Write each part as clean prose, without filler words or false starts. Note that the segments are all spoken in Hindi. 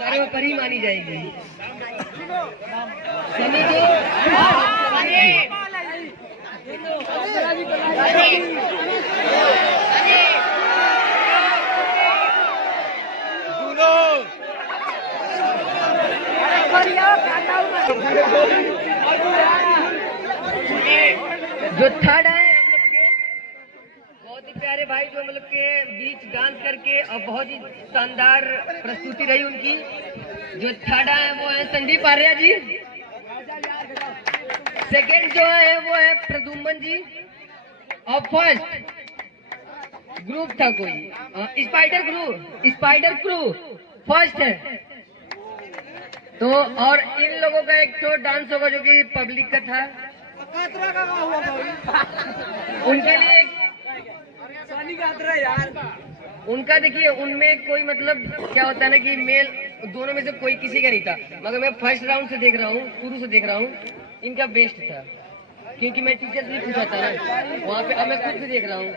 सर्वोपरि मानी जाएगी। सनी जी जो थर्ड है हम लोग के बहुत ही प्यारे भाई, जो हम लोग के बीच डांस करके और बहुत ही शानदार प्रस्तुति रही उनकी। जो थर्ड है वो है संदीप आर्या जी। सेकंड जो है वो है प्रदुमन जी। और फर्स्ट ग्रुप था कोई स्पाइडर क्रू फर्स्ट है। तो और इन लोगों का एक तो डांस होगा जो कि पब्लिक का था। उनके लिए उनका देखिए, उनमें कोई मतलब क्या होता है ना कि मेल दोनों में से कोई किसी का नहीं था, मगर मैं फर्स्ट राउंड से देख रहा हूँ, शुरू से देख रहा हूँ, इनका बेस्ट था। क्योंकि मैं टीचर से पूछा था ना वहाँ पे, अब मैं खुद भी देख रहा हूँ,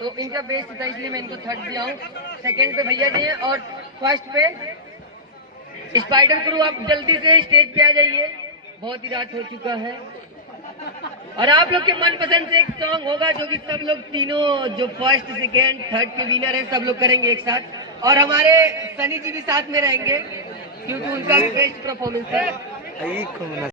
तो इनका बेस्ट था, इसलिए मैं इनको थर्ड दिया हूँ। सेकंड पे भैया जी हैं और फर्स्ट पे स्पाइडर क्रू। आप जल्दी से स्टेज पे आ जाइए, बहुत ही रात हो चुका है। और आप लोग के मनपसंद से एक सॉन्ग होगा जो कि सब लोग तीनों जो फर्स्ट सेकेंड थर्ड के विनर हैं सब लोग करेंगे एक साथ। और हमारे सनी जी भी साथ में रहेंगे क्योंकि उनका भी बेस्ट परफॉर्मेंस है।